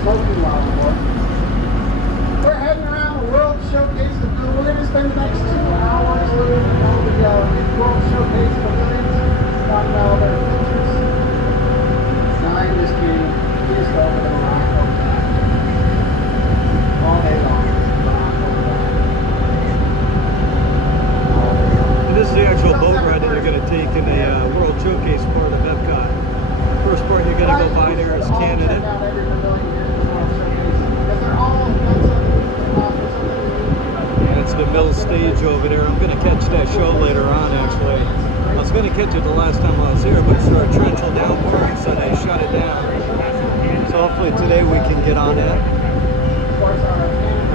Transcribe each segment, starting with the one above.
smoking while we work. We're heading around the World Showcase Lagoon. We're going to spend the next 2 hours looking at all the World Showcase pavilions, finding all their pictures. Zion just came just over to Morocco. All day long. This is the actual boat ride that you're going to take in the World Showcase part of Epcot. First part you're going to go by there is Canada. That's the mill stage over there. I'm going to catch that show later on, actually. I was going to catch it the last time I was here, but it started trenching downpour, so they shut it down. So hopefully today we can get on that. Or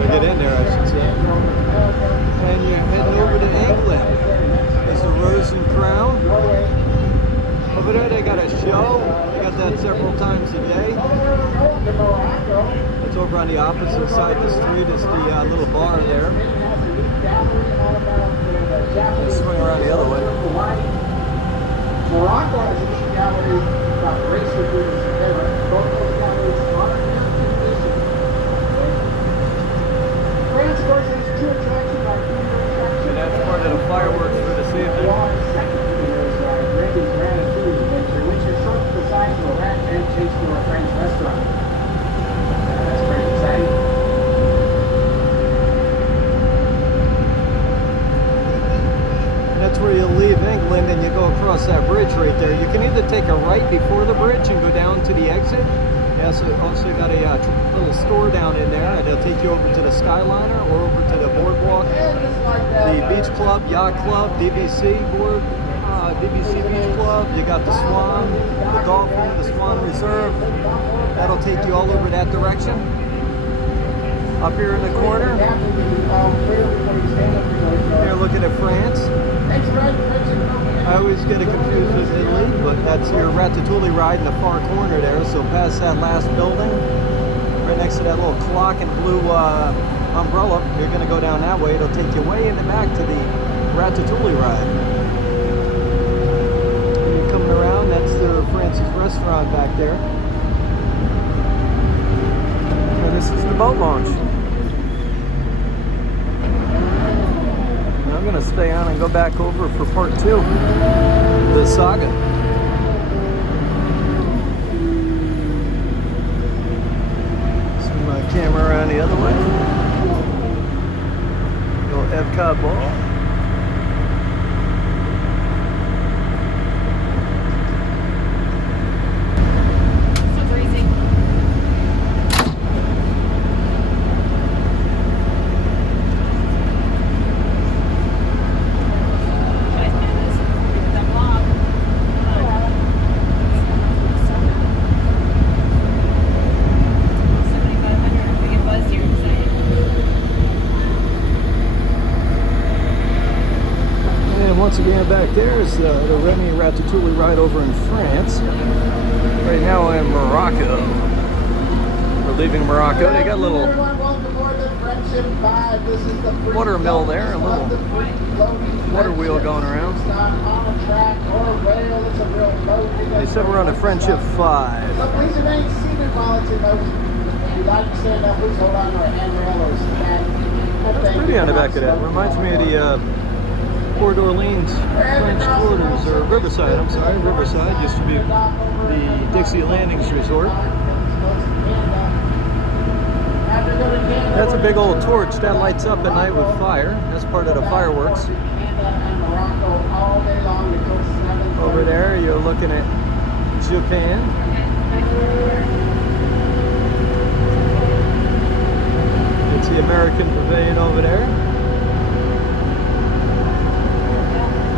get in there, I should say. And you're heading over to England. There's the Rose and Crown. Over there they got a show. They got that several times a day. It's over on the opposite side of the street. It's the little bar there. Let's swing around the other way. Morocco has a neat gallery about race recruiters and ever. Both those galleries are in condition. France, of course, has 2 attractions like and that's part of the fireworks for this evening. Second is Reagan's Ratatouille adventure, which is short to the size of a rat and chased to a French restaurant. That's pretty exciting. That's where you leave England and you go across that bridge right there. You can either take a right before the bridge and go down to the exit. Yeah, so also got a little store down in there, and they'll take you over to the Skyliner or over to the Boardwalk, the Beach Club, Yacht Club, BBC Board, BBC Beach Club. You got the Swan, the Dolphin, the Swan Reserve. That'll take you all over that direction. Up here in the corner, you're looking at France. I always get it confused with Italy, but that's your Ratatouille ride in the far corner there. So past that last building, right next to that little clock and blue umbrella, you're going to go down that way. It'll take you way in the back to the Ratatouille ride. And you're coming around, that's the France's restaurant back there. And this is the boat launch. I'm going to stay on and go back over for part 2 of the saga. Swing my camera around the other way. Little Epcot ball. Once again, back there is the Remy Ratatouille ride over in France. Right now I'm in Morocco. We're leaving Morocco. They got a little water mill there, a little water wheel going around. They said we're on the Friendship 5. Please remain seated while it's in motion. If you'd like to stand up, please hold on to a handrail or stand. That's pretty on the back of that. Reminds me of the Port Orleans French Quarters, or Riverside, I'm sorry, Riverside used to be the Dixie Landings Resort. That's a big old torch that lights up at night with fire. That's part of the fireworks. Over there you're looking at Japan. It's the American Pavilion over there.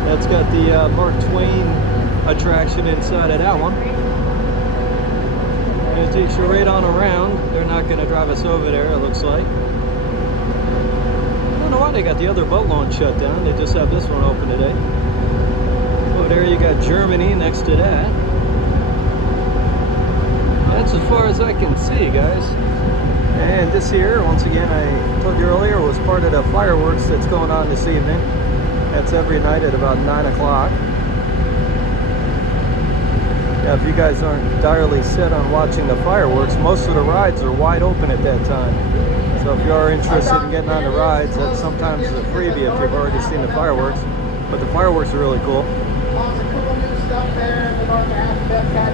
That's got the Mark Twain attraction inside of that one. And it takes you right on around. They're not going to drive us over there, it looks like. I don't know why they got the other boat launch shut down. They just have this one open today. Over there you got Germany next to that. That's as far as I can see, guys. And this here, once again, I told you earlier, was part of the fireworks that's going on this evening. That's every night at about 9 o'clock. Yeah, if you guys aren't entirely set on watching the fireworks, most of the rides are wide open at that time. So if you are interested in getting on the rides, that's sometimes a freebie if you've already seen the fireworks. But the fireworks are really cool. Lots of cool new stuff there in the north half of Epcot.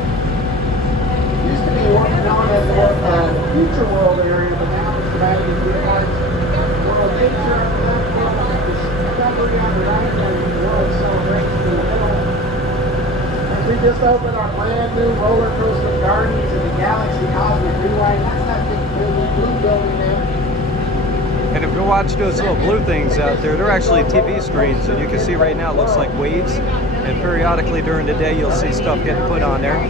Used to be known as the Future World area, but now it's divided into two parts. World Nature, Discovery on the right, and World Celebration in the middle. And we just opened our brand new roller coaster Guardians of the Galaxy Cosmic Rewind. That's that big blue building there. And if you watch those little blue things out there, they're actually TV screens, and you can see right now it looks like waves. And periodically during the day, you'll see stuff getting put on there.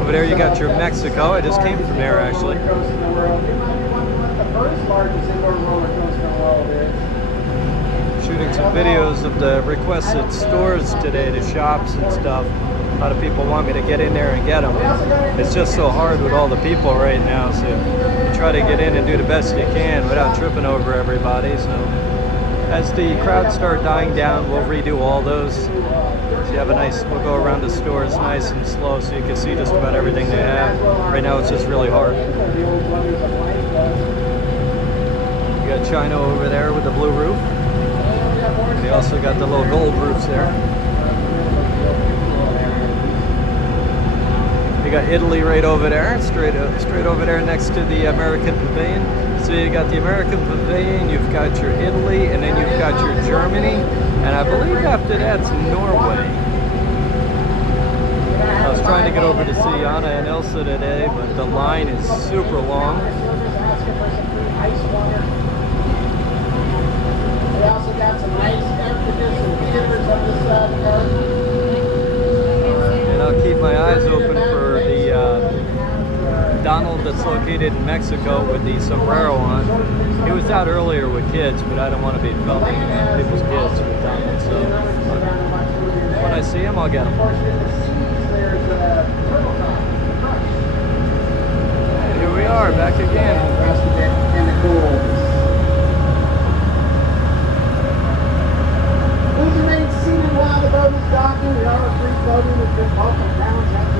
Over there, you got your Mexico. I just came from there, actually. The first largest indoor roller coaster in the world is. Shooting some videos of the requested stores today, the shops and stuff. A lot of people want me to get in there and get them. It's just so hard with all the people right now, so you try to get in and do the best you can without tripping over everybody. So as the crowds start dying down, we'll redo all those. So you have we'll go around the stores nice and slow so you can see just about everything they have. Right now it's just really hard. You got China over there with the blue roof. They also got the little gold roofs there. You got Italy right over there, straight over there next to the American Pavilion. So you got the American Pavilion, you've got your Italy, and then you've got your Germany, and I believe after that's Norway. I was trying to get over to see Anna and Elsa today, but the line is super long. We also got some nice air-conditioned theaters on this side. And I'll keep my eyes open for the Donald that's located in Mexico with the sombrero on. He was out earlier with kids, but I don't want to be filming people's kids with Donald. So when I see him, I'll get him. And here we are, back again. Please remain seated while the boat is docking. We are free floating with good local grounds.